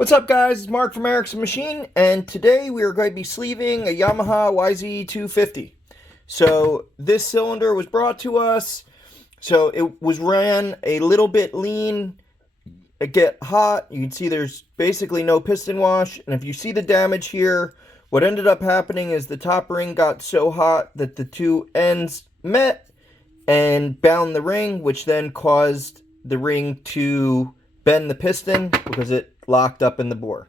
What's up, guys? It's Mark from Eric's Machine, and today we are going to be sleeving a Yamaha YZ 250. So this cylinder was brought to us, so it was ran a little bit lean. It get hot. You can see there's basically no piston wash, and if you see the damage here, what ended up happening is the top ring got so hot that the two ends met and bound the ring, which then caused the ring to bend the piston because it locked up in the bore.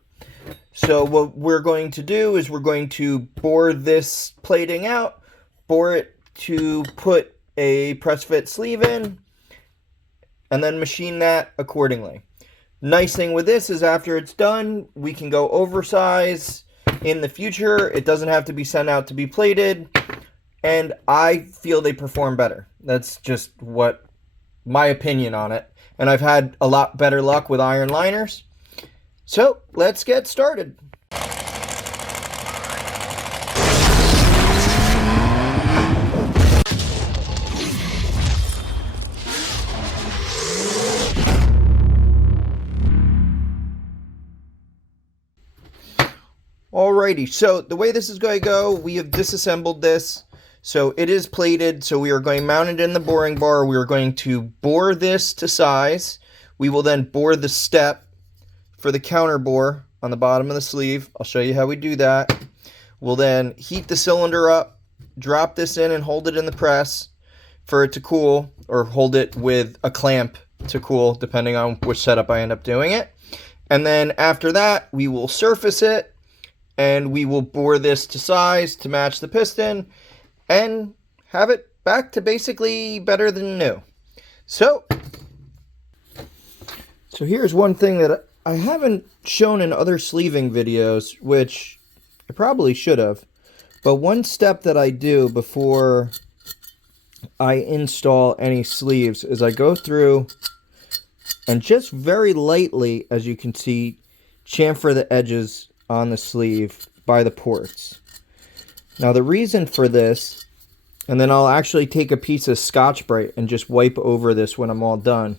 So what we're going to do is we're going to bore this plating out, bore it to put a press fit sleeve in, and then machine that accordingly. Nice thing with this is after it's done, we can go oversize in the future. It doesn't have to be sent out to be plated, and I feel they perform better. That's just what my opinion on it. And I've had a lot better luck with iron liners. So let's get started. Alrighty, so the way this is going to go, we have disassembled this. So it is plated, so we are going to mount it in the boring bar. We are going to bore this to size. We will then bore the step for the counter bore on the bottom of the sleeve. I'll show you how we do that. We'll then heat the cylinder up, drop this in and hold it in the press for it to cool, or hold it with a clamp to cool, depending on which setup I end up doing it. And then after that, we will surface it, and we will bore this to size to match the piston, and have it back to basically better than new. So here's one thing that I haven't shown in other sleeving videos, which I probably should have. But one step that I do before I install any sleeves is I go through and just very lightly, as you can see, chamfer the edges on the sleeve by the ports. Now the reason for this, and then I'll actually take a piece of Scotch-Brite and just wipe over this when I'm all done.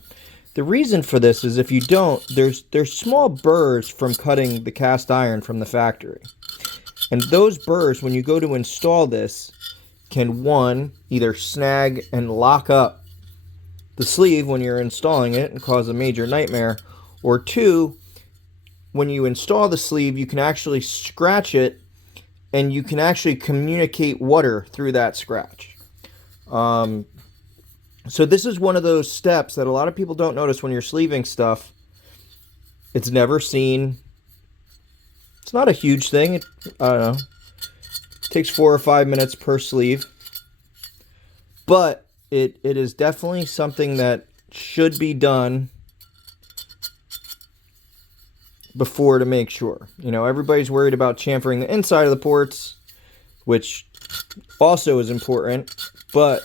The reason for this is if you don't, there's small burrs from cutting the cast iron from the factory. And those burrs, when you go to install this, can one, either snag and lock up the sleeve when you're installing it and cause a major nightmare, or two, when you install the sleeve, you can actually scratch it and you can actually communicate water through that scratch. So this is one of those steps that a lot of people don't notice when you're sleeving stuff. It's never seen. It's not a huge thing. I don't know. It takes 4 or 5 minutes per sleeve. But it is definitely something that should be done before to make sure. You know, everybody's worried about chamfering the inside of the ports, which also is important, but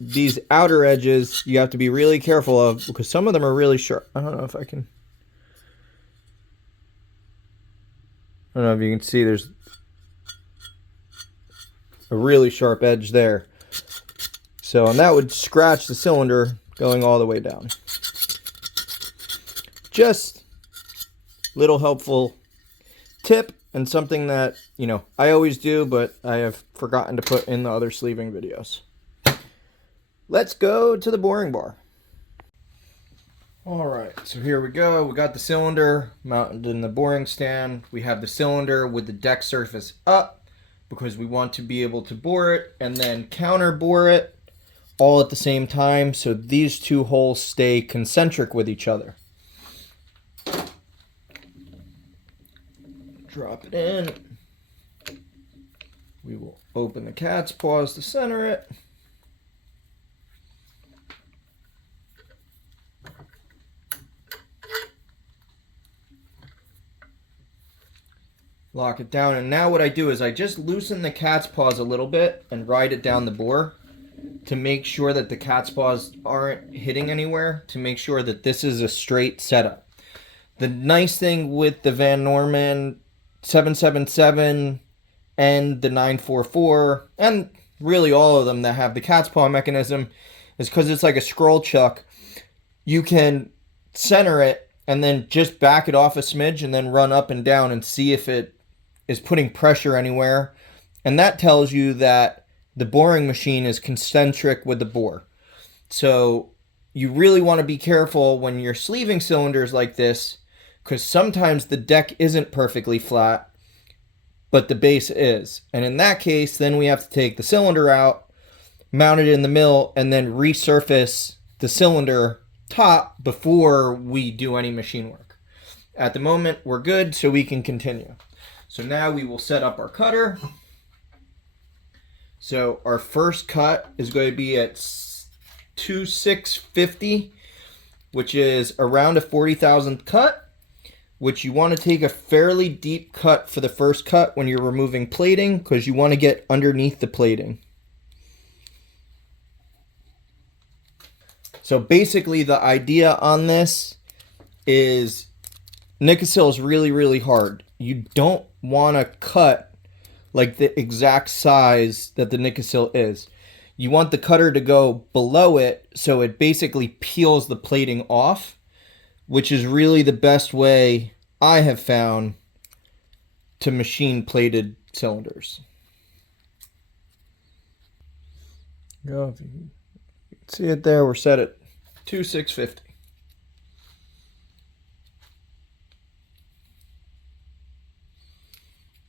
these outer edges you have to be really careful of because some of them are really sharp. I don't know if I don't know if you can see there's a really sharp edge there. So, and that would scratch the cylinder going all the way down. Just little helpful tip and something that, you know, I always do, but I have forgotten to put in the other sleeving videos. Let's go to the boring bar. Alright, so here we go. We got the cylinder mounted in the boring stand. We have the cylinder with the deck surface up because we want to be able to bore it and then counter bore it all at the same time so these two holes stay concentric with each other. Drop it in. We will open the cat's paws to center it. Lock it down, and now what I do is I just loosen the cat's paws a little bit and ride it down the bore to make sure that the cat's paws aren't hitting anywhere, to make sure that this is a straight setup. The nice thing with the Van Norman 777 and the 944, and really all of them that have the cat's paw mechanism, is because it's like a scroll chuck, you can center it and then just back it off a smidge and then run up and down and see if it is putting pressure anywhere. And that tells you that the boring machine is concentric with the bore. So you really want to be careful when you're sleeving cylinders like this, because sometimes the deck isn't perfectly flat, but the base is. And in that case, then we have to take the cylinder out, mount it in the mill, and then resurface the cylinder top before we do any machine work. At the moment, we're good, so we can continue. So now we will set up our cutter. So our first cut is going to be at 2/650, which is around a 40,000th cut, which you want to take a fairly deep cut for the first cut when you're removing plating, because you want to get underneath the plating. So basically the idea on this is Nikasil is really, really hard. You don't want to cut like the exact size that the Nikasil is. You want the cutter to go below it so it basically peels the plating off, which is really the best way I have found to machine plated cylinders. Go, if you can see it there, we're set at 2/650.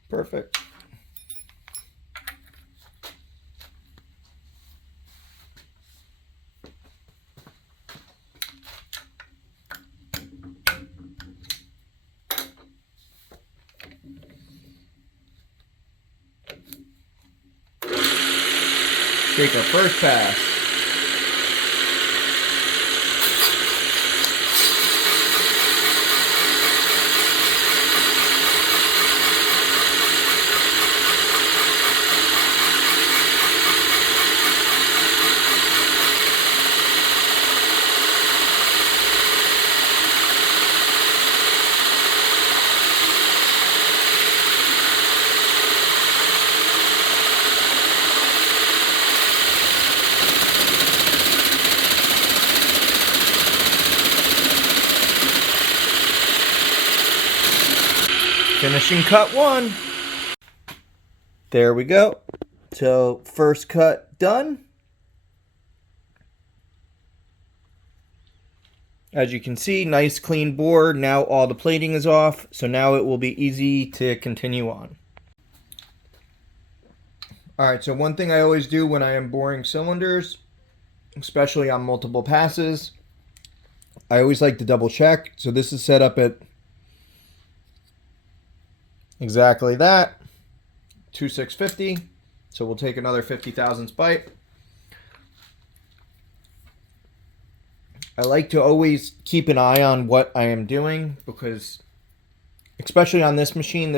Perfect. Take our first pass. Finishing cut one. There we go. So first cut done. As you can see, nice clean bore. Now all the plating is off, so now it will be easy to continue on. Alright, so one thing I always do when I am boring cylinders, especially on multiple passes, I always like to double check. So this is set up at exactly that, 2/650. So we'll take another 50 thousandths bite. I like to always keep an eye on what I am doing, because especially on this machine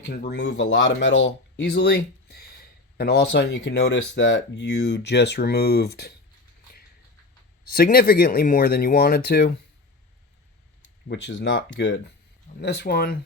can remove a lot of metal easily. And all of a sudden you can notice that you just removed significantly more than you wanted to, which is not good. On this one,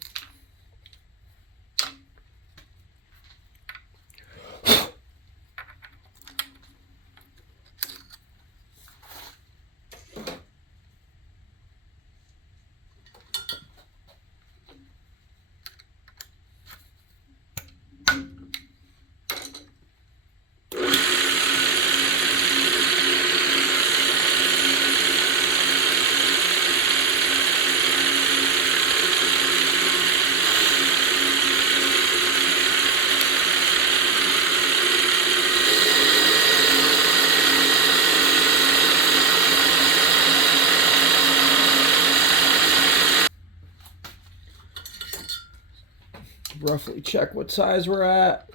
roughly check what size we're at.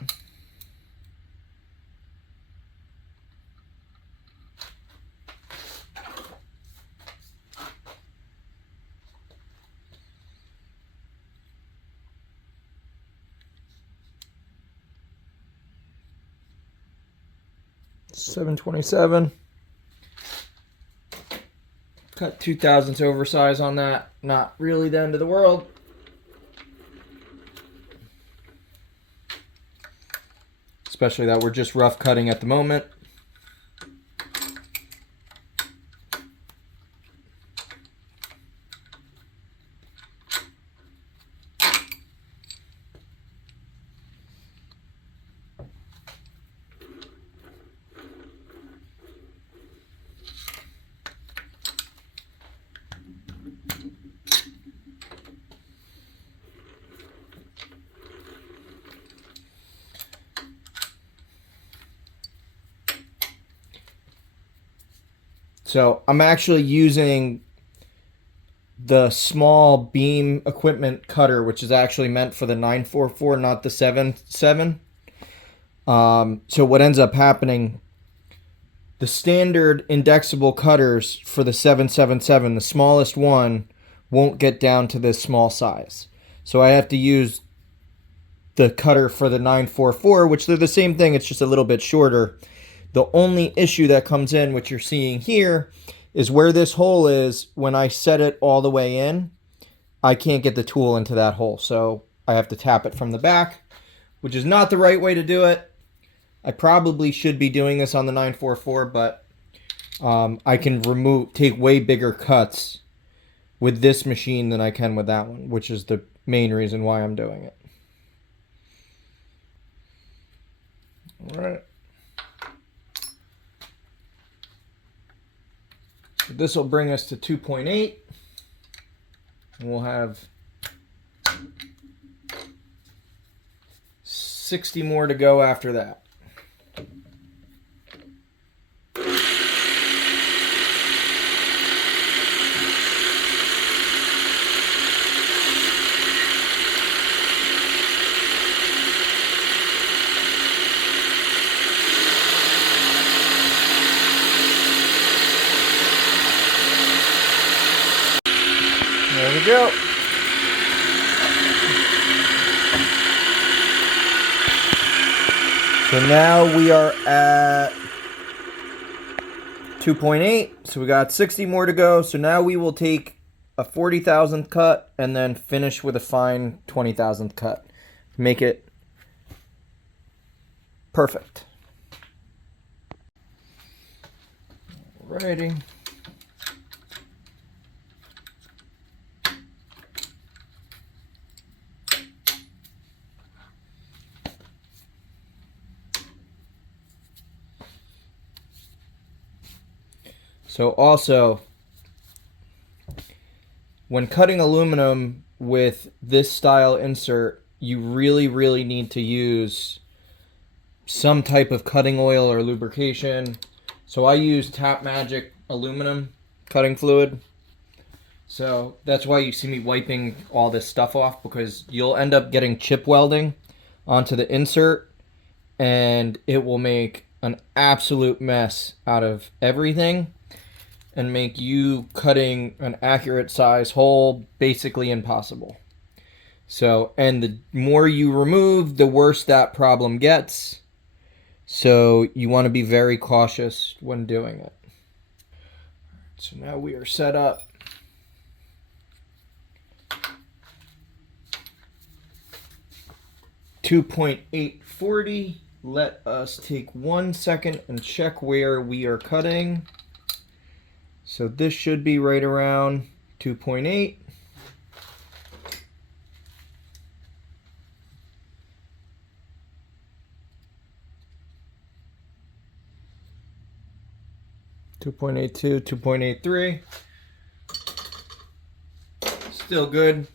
$727. Cut 2 thousandths oversize on that. Not really the end of the world. Especially that we're just rough cutting at the moment. So I'm actually using the small beam equipment cutter, which is actually meant for the 944, not the 77. So what ends up happening, the standard indexable cutters for the 777, the smallest one, won't get down to this small size. So I have to use the cutter for the 944, which they're the same thing, it's just a little bit shorter. The only issue that comes in, which you're seeing here, is where this hole is. When I set it all the way in, I can't get the tool into that hole, so I have to tap it from the back, which is not the right way to do it. I probably should be doing this on the 944, but I can take way bigger cuts with this machine than I can with that one, which is the main reason why I'm doing it. All right. So this will bring us to 2.8, and we'll have 60 more to go after that. There we go. So now we are at 2.8. So we got 60 more to go. So now we will take a 40,000th cut and then finish with a fine 20,000th cut. Make it perfect. Alrighty. So also, when cutting aluminum with this style insert, you really need to use some type of cutting oil or lubrication. So I use Tap Magic aluminum cutting fluid. So that's why you see me wiping all this stuff off, because you'll end up getting chip welding onto the insert and it will make an absolute mess out of everything and make you cutting an accurate size hole basically impossible. So, and the more you remove, the worse that problem gets. So you want to be very cautious when doing it. So now we are set up. .840. Let us take 1 second and check where we are cutting. So this should be right around 2.8. .82, 2.83. Still good.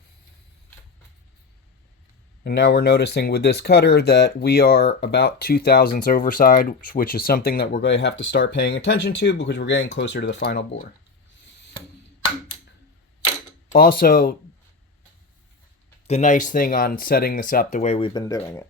And now we're noticing with this cutter that we are about 0.02 overside, which is something that we're going to have to start paying attention to because we're getting closer to the final bore. Also, the nice thing on setting this up the way we've been doing it.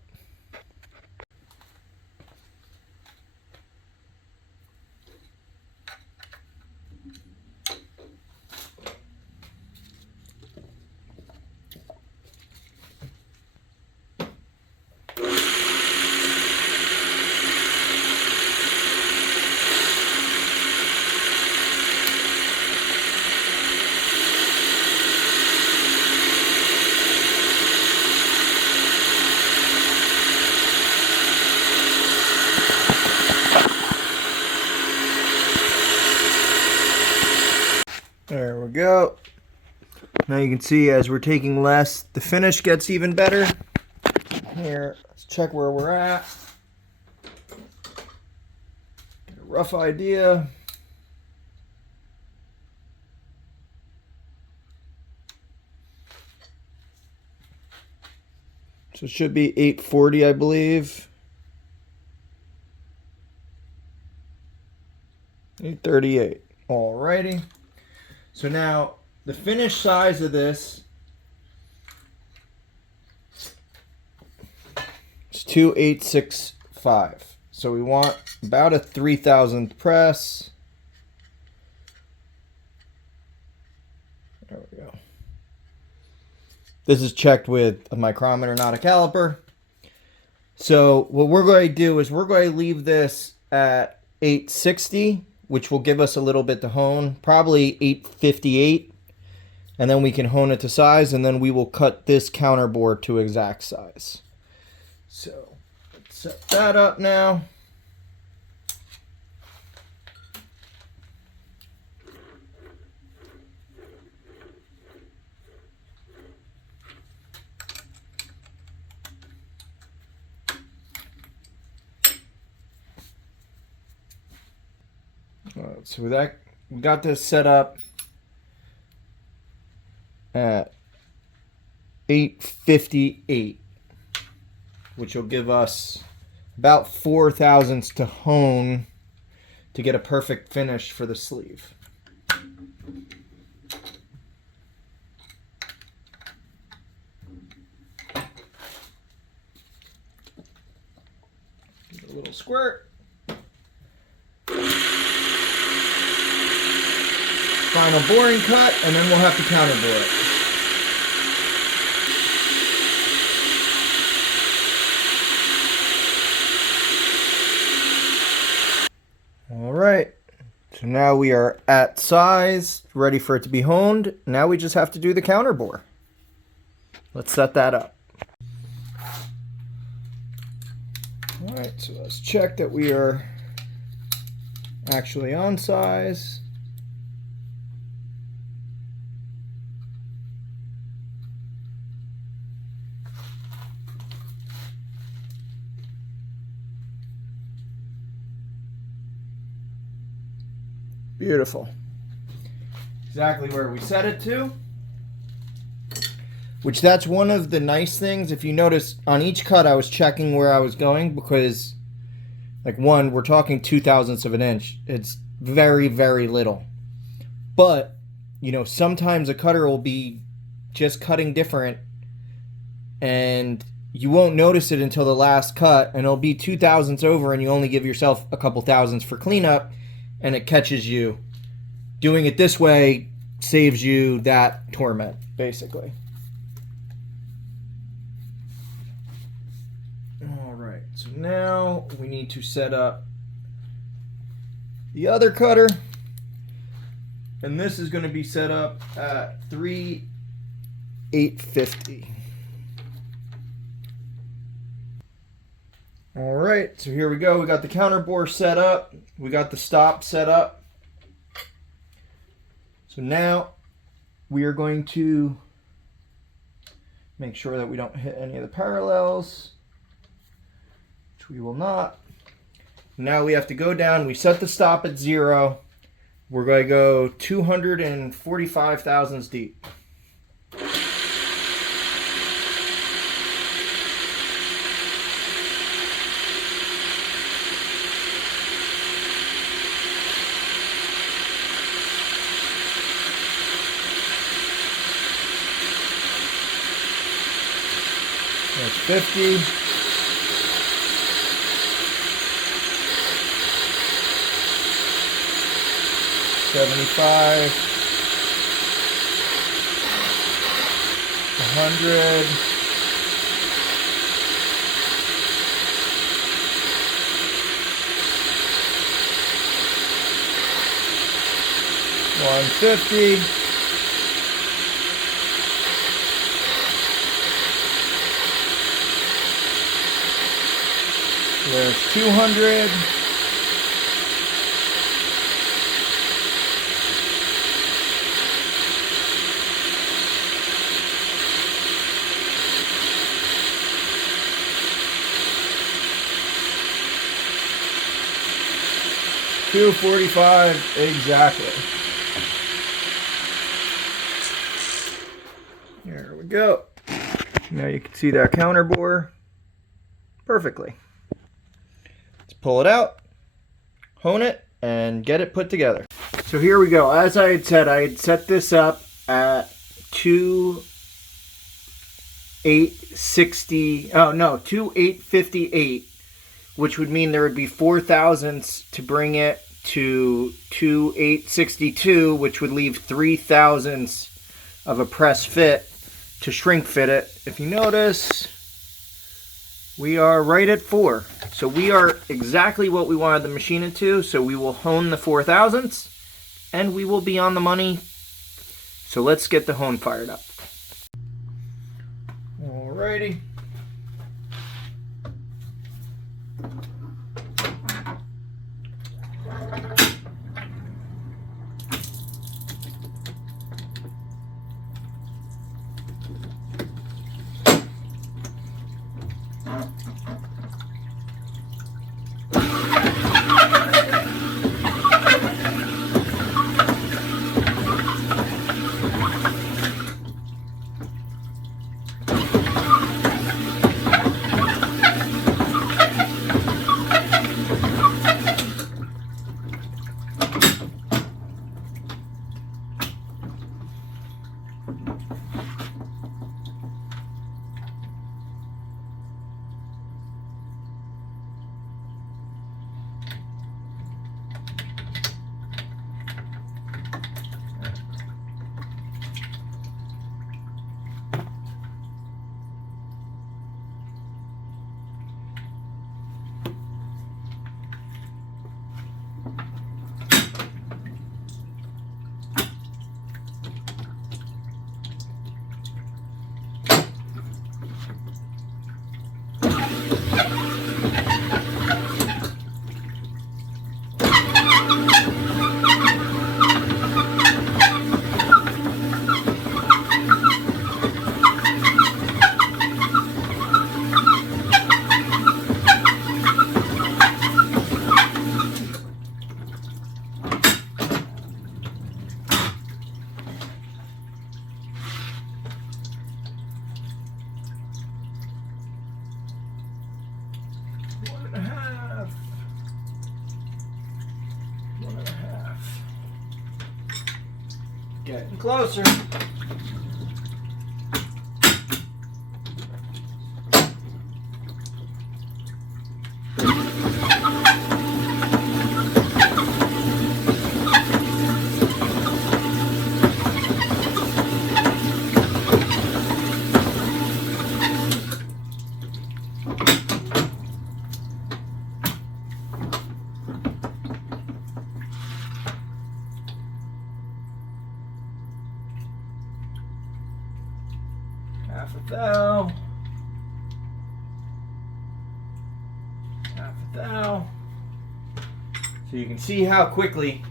There we go. Now you can see as we're taking less, the finish gets even better. Here, let's check where we're at. Get a rough idea. So it should be 840, I believe. 838. Alrighty. So now the finished size of this is 2/865. So we want about a 3,000th press. There we go. This is checked with a micrometer, not a caliper. So what we're going to do is we're going to leave this at 860, which will give us a little bit to hone, probably 858. And then we can hone it to size, and then we will cut this counterbore to exact size. So let's set that up now. So we got this set up at 858, which will give us about 4 thousandths to hone to get a perfect finish for the sleeve. Give it a little squirt. Final boring cut, and then we'll have to counterbore it. All right, so now we are at size, ready for it to be honed. Now we just have to do the counterbore. Let's set that up. All right, so let's check that we are actually on size. Beautiful. Exactly where we set it to. Which that's one of the nice things. If you notice on each cut I was checking where I was going, because like one, we're talking 2 thousandths of an inch. It's very, very little. But, you know, sometimes a cutter will be just cutting different and you won't notice it until the last cut, and it'll be 2 thousandths over and you only give yourself a couple thousandths for cleanup. And it catches you. Doing it this way saves you that torment, basically. All right, so now we need to set up the other cutter. And this is going to be set up at 3/850. All right, so here we go. We got the counterbore set up. We got the stop set up. So now we are going to make sure that we don't hit any of the parallels, which we will not. Now we have to go down. We set the stop at 0. We're going to go 245 thousandths deep. That's 50. 75. 100. 150. There's 200. $245 exactly. There we go. Now you can see that counterbore perfectly. Let's pull it out, hone it, and get it put together. So here we go. As I had said, I had set this up at 2,858, which would mean there would be 4 thousandths to bring it to 2,862, which would leave 3 thousandths of a press fit to shrink fit it. If you notice, we are right at 4. So we are exactly what we wanted the machine into. So we will hone the 4 thousandths and we will be on the money. So let's get the hone fired up. Alrighty. Getting closer. Half a thou. Half a thou. So you can see how quickly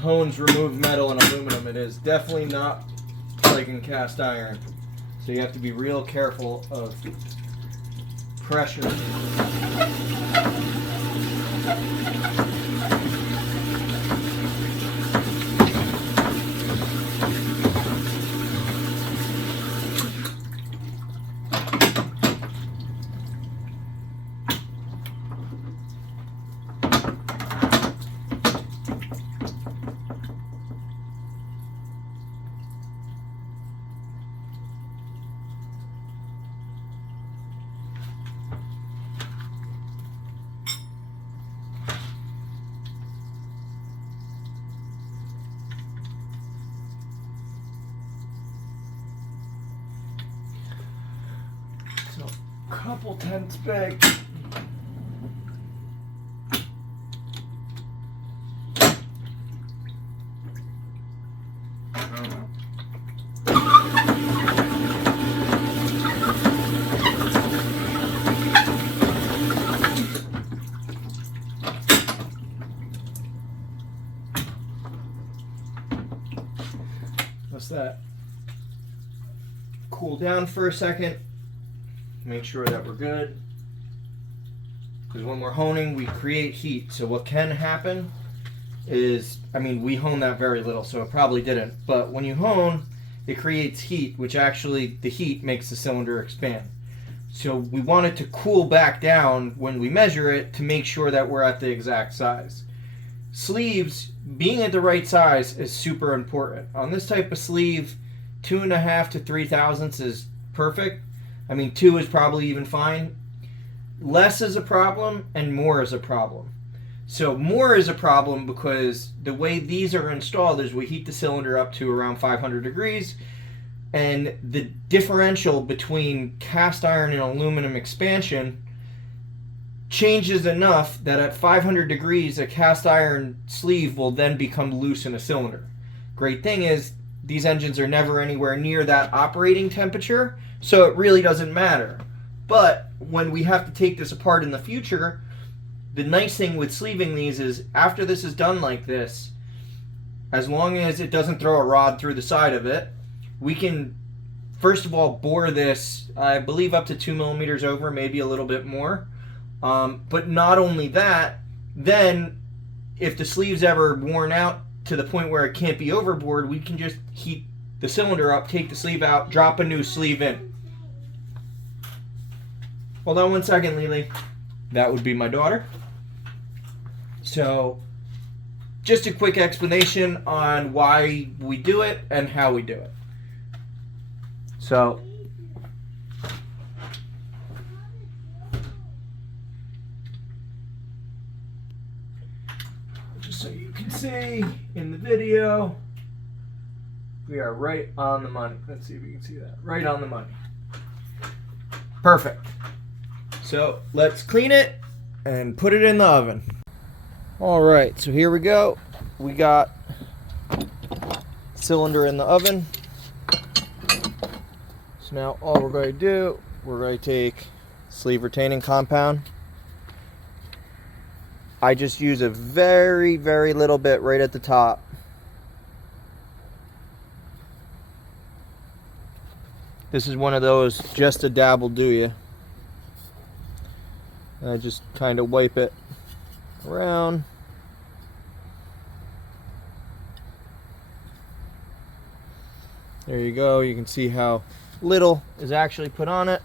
hones remove metal and aluminum. It is definitely not like in cast iron. So you have to be real careful of pressure. Couple tenths big. What's that? Cool down for a second. Make sure that we're good, because when we're honing we create heat. So what can happen is, I mean, we hone that very little, so it probably didn't, but when you hone it creates heat, which actually the heat makes the cylinder expand. So we want it to cool back down when we measure it to make sure that we're at the exact size. Sleeves, being at the right size is super important. On this type of sleeve, 2.5 to 3 thousandths is perfect. I mean, 2 is probably even fine. Less is a problem and more is a problem. So more is a problem because the way these are installed is we heat the cylinder up to around 500 degrees, and the differential between cast iron and aluminum expansion changes enough that at 500 degrees a cast iron sleeve will then become loose in a cylinder. Great thing is these engines are never anywhere near that operating temperature, so it really doesn't matter. But when we have to take this apart in the future, the nice thing with sleeving these is after this is done like this, as long as it doesn't throw a rod through the side of it, we can first of all bore this, I believe, up to 2 millimeters over, maybe a little bit more. But not only that, then if the sleeve's ever worn out to the point where it can't be overbored, we can just heat the cylinder up, take the sleeve out, drop a new sleeve in. Hold on one second, Lily. That would be my daughter. So, just a quick explanation on why we do it and how we do it. So, just so you can see in the video, we are right on the money. Let's see if we can see that. Right on the money. Perfect. So let's clean it and put it in the oven. All right, so here we go. We got cylinder in the oven. So now all we're going to do, we're going to take sleeve retaining compound. I just use a very, very little bit right at the top. This is one of those just a dab will do you. And I just kind of wipe it around. There you go. You can see how little is actually put on it.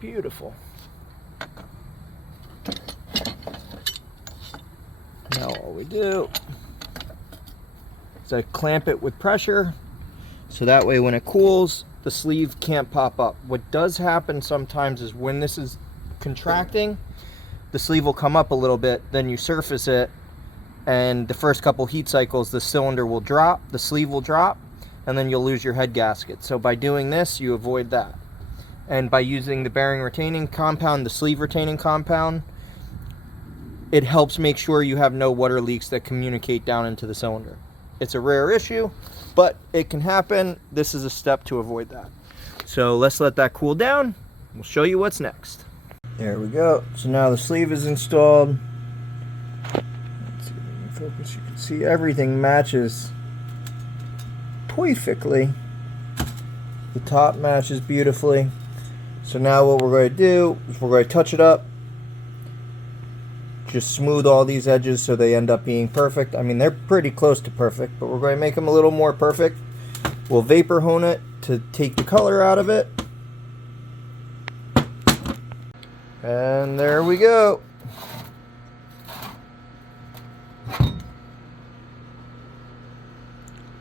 Beautiful. Now all we do is I clamp it with pressure so that way when it cools the sleeve can't pop up. What does happen sometimes is when this is contracting, the sleeve will come up a little bit, then you surface it, and the first couple heat cycles the cylinder will drop, the sleeve will drop, and then you'll lose your head gasket. So by doing this you avoid that. And by using the bearing retaining compound, the sleeve retaining compound, it helps make sure you have no water leaks that communicate down into the cylinder. It's a rare issue, but it can happen. This is a step to avoid that. So let's let that cool down. We'll show you what's next. There we go. So now the sleeve is installed. Let's see if we can focus. You can see everything matches perfectly. The top matches beautifully. So now what we're going to do is we're going to touch it up. Just smooth all these edges so they end up being perfect. I mean, they're pretty close to perfect, but we're going to make them a little more perfect. We'll vapor hone it to take the color out of it. And there we go.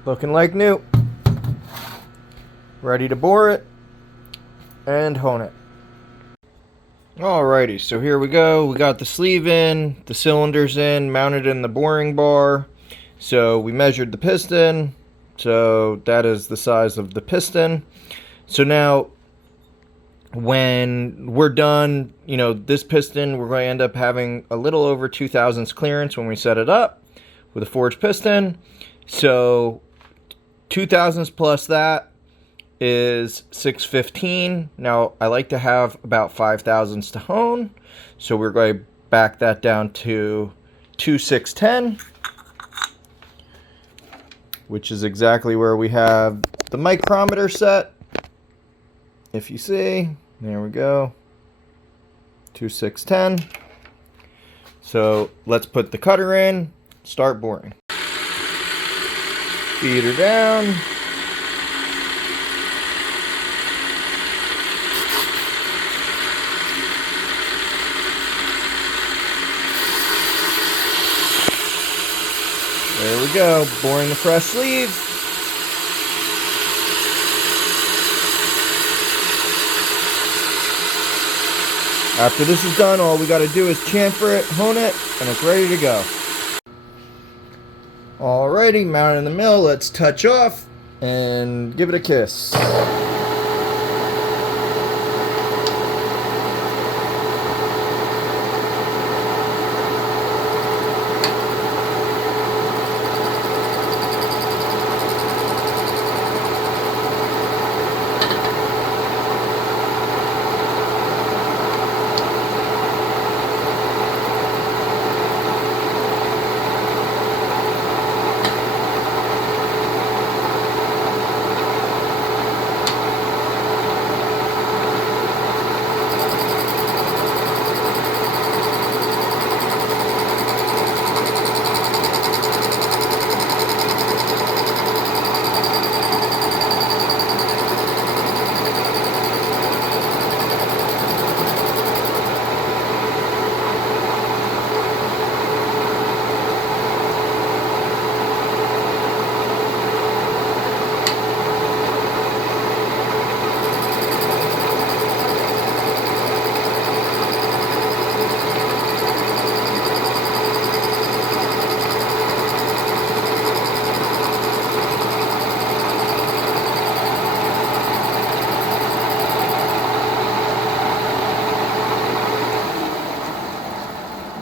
Looking like new. Ready to bore it and hone it. Alrighty, so here we go. We got the sleeve in, the cylinders in, mounted in the boring bar. So we measured the piston. So that is the size of the piston. So now when we're done, you know, this piston, we're going to end up having a little over 2 thousandths clearance when we set it up with a forged piston. So 2,000ths plus that is 615. Now I like to have about 5,000ths to hone, so we're going to back that down to 2,610, which is exactly where we have the micrometer set. If you see, there we go, 2,610. So let's put the cutter in, start boring. Feed her down. There we go, boring the fresh sleeve. After this is done, all we got to do is chamfer it, hone it, and it's ready to go. Alrighty, mounted in the mill, let's touch off and give it a kiss.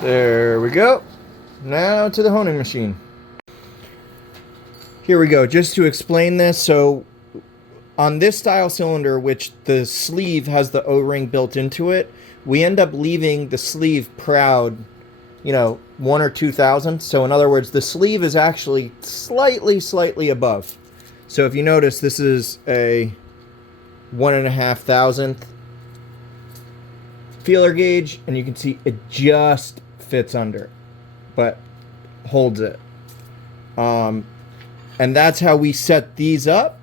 There we go. Now to the honing machine. Here we go. Just to explain this, so on this style cylinder, which the sleeve has the O-ring built into it, we end up leaving the sleeve proud, 1 or 2,000. So in other words, the sleeve is actually slightly above. So if you notice, this is a 1,500th feeler gauge, and you can see it just fits under, but holds it. And that's how we set these up.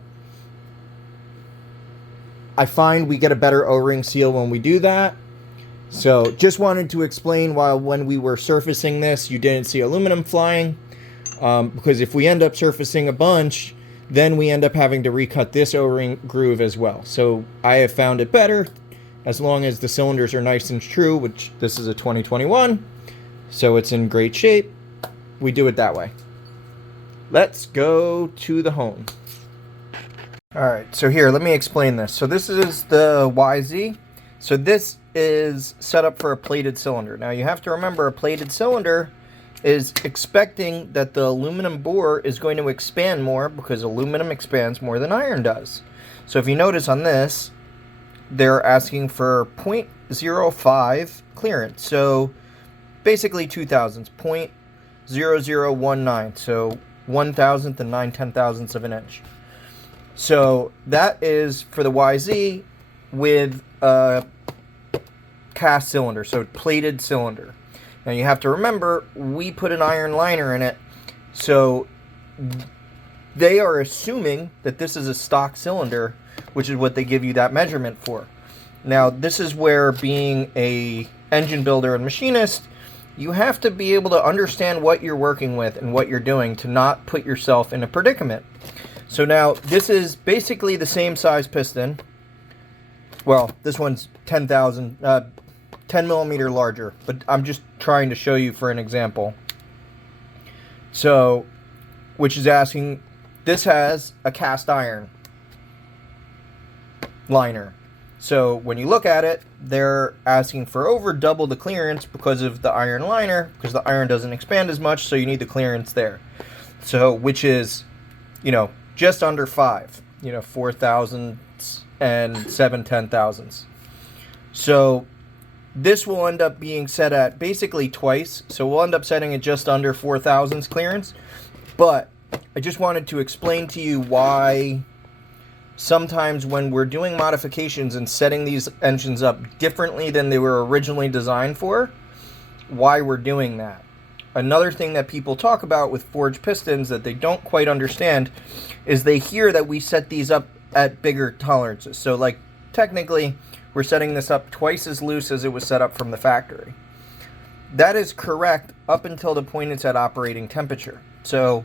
I find we get a better O-ring seal when we do that. So just wanted to explain why when we were surfacing this, you didn't see aluminum flying. Because if we end up surfacing a bunch, then we end up having to recut this O-ring groove as well. So I have found it better as long as the cylinders are nice and true, which this is a 2021, so it's in great shape. We do it that way. Let's go to the hone. Alright, so here, let me explain this. So this is the YZ. So this is set up for a plated cylinder. Now you have to remember, a plated cylinder is expecting that the aluminum bore is going to expand more because aluminum expands more than iron does. So if you notice on this, they're asking for 0.05 clearance. So basically 2,000ths, 0.0019. So 1,000th and 9/10,000ths of an inch. So that is for the YZ with a cast cylinder, so plated cylinder. Now you have to remember, we put an iron liner in it, so they are assuming that this is a stock cylinder, which is what they give you that measurement for. Now this is where, being a engine builder and machinist, you have to be able to understand what you're working with and what you're doing to not put yourself in a predicament. So now this is basically the same size piston. Well, this one's 10 millimeter larger, but I'm just trying to show you for an example. So, which is asking, this has a cast iron liner. So when you look at it, they're asking for over double the clearance because of the iron liner, because the iron doesn't expand as much, so you need the clearance there. So, which is, just under 5, 4 thousandths and 7 10 thousandths. So this will end up being set at basically twice. So we'll end up setting it just under 4 thousandths clearance. But I just wanted to explain to you why sometimes when we're doing modifications and setting these engines up differently than they were originally designed for, why we're doing that. Another thing that people talk about with forged pistons that they don't quite understand is they hear that we set these up at bigger tolerances. So like technically we're setting this up twice as loose as it was set up from the factory. That is correct up until the point it's at operating temperature. So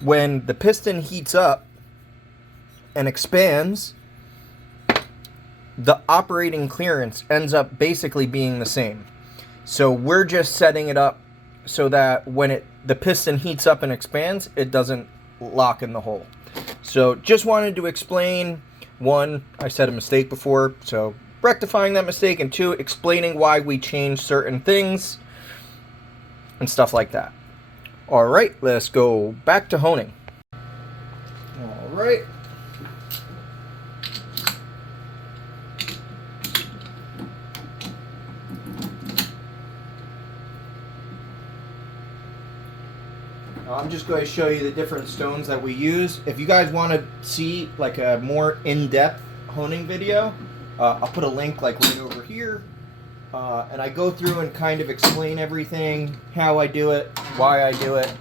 when the piston heats up and expands, the operating clearance ends up basically being the same. So we're just setting it up so that when the piston heats up and expands, it doesn't lock in the hole. So just wanted to explain, one, I said a mistake before, so rectifying that mistake, and two, explaining why we changed certain things and stuff like that. All right, let's go back to honing. All right. I'm just going to show you the different stones that we use. If you guys want to see like a more in-depth honing video, I'll put a link like right over here. And I go through and kind of explain everything, how I do it, why I do it.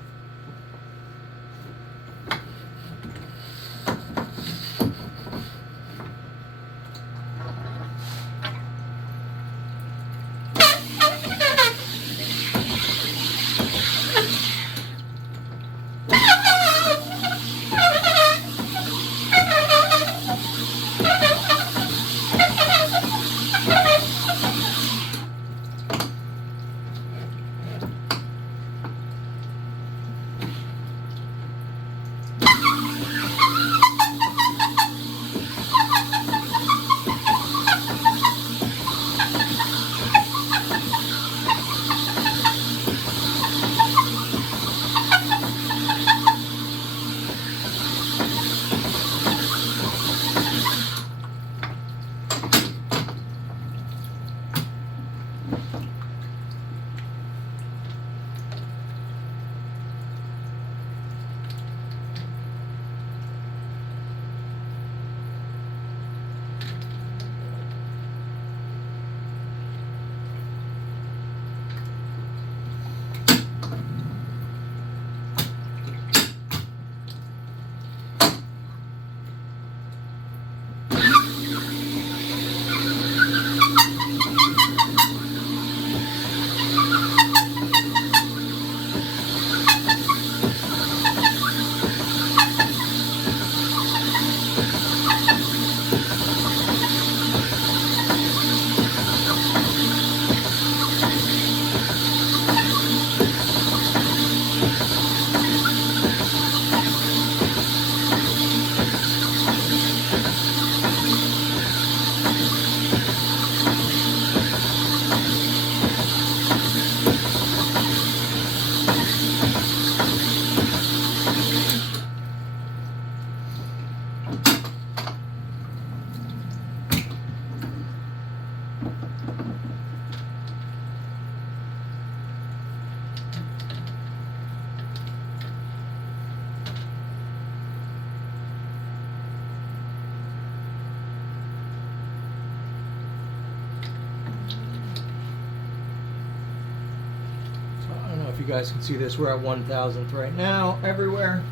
You guys can see this, we're at 1,000th right now everywhere.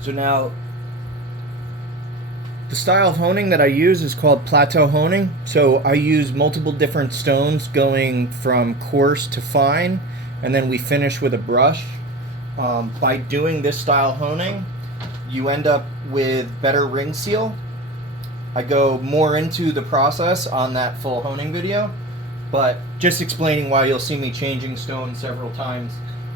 So now The style of honing that I use is called plateau honing. So I use multiple different stones going from coarse to fine, and then we finish with a brush. By doing this style honing, you end up with better ring seal. I go more into the process on that full honing video, but just explaining why you'll see me changing stones several times.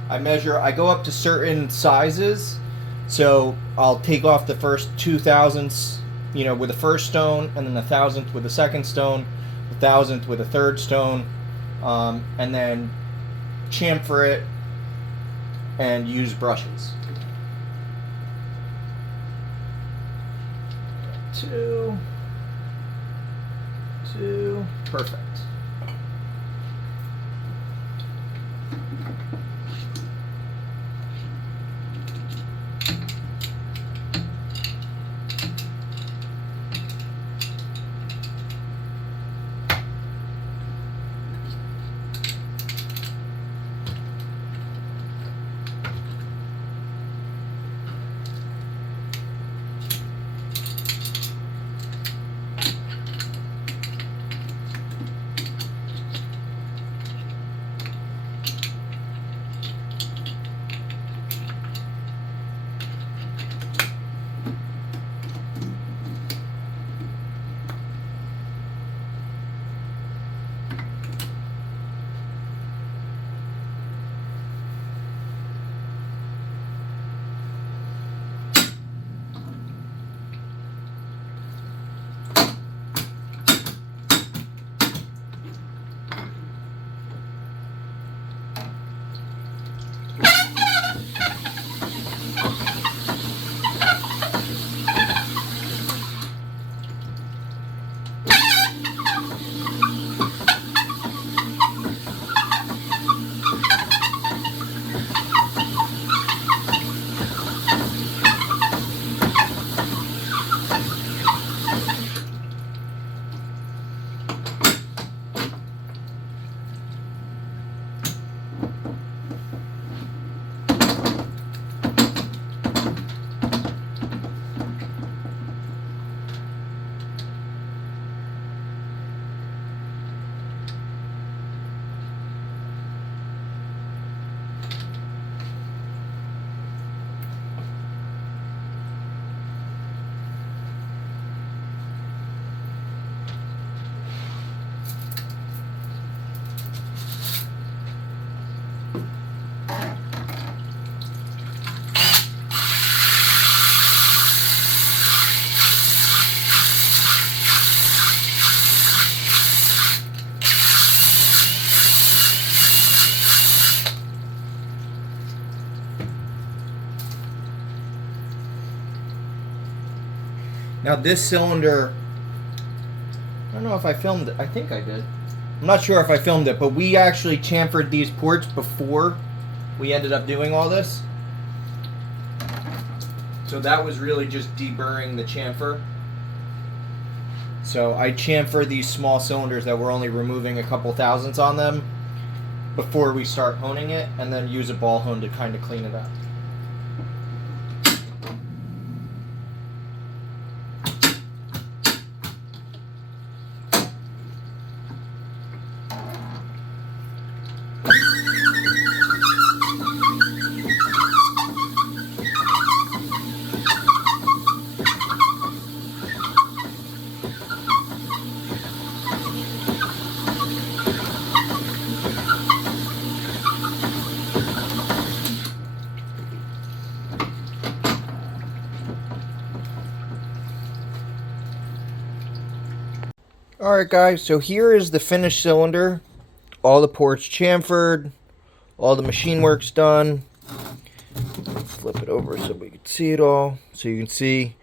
I go up to certain sizes, so I'll take off the first 2/1000ths, with the first stone, and then the 1,000th with the second stone, the 1,000th with the third stone, and then chamfer it and use brushes. Two, perfect. Now this cylinder, I don't know if I filmed it. I think I did. I'm not sure if I filmed it, but we actually chamfered these ports before we ended up doing all this. So that was really just deburring the chamfer. So I chamfer these small cylinders that we're only removing a couple thousandths on them before we start honing it, and then use a ball hone to kind of clean it up. Alright guys, so here is the finished cylinder. All the ports chamfered, all the machine work's done. Flip it over so we can see it all. So you can see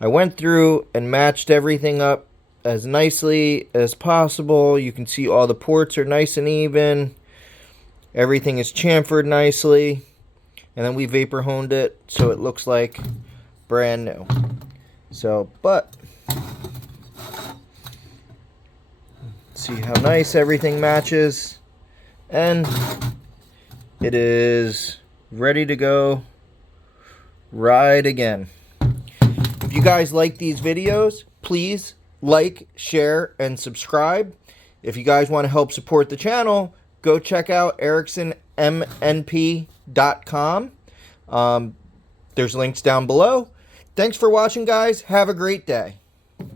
I went through and matched everything up as nicely as possible. You can see all the ports are nice and even. Everything is chamfered nicely. And then we vapor honed it so it looks like brand new. So, but see how nice everything matches, and it is ready to go ride again. If you guys like these videos, please like, share, and subscribe. If you guys want to help support the channel, go check out EricksonMNP.com. There's links down below. Thanks for watching, guys. Have a great day.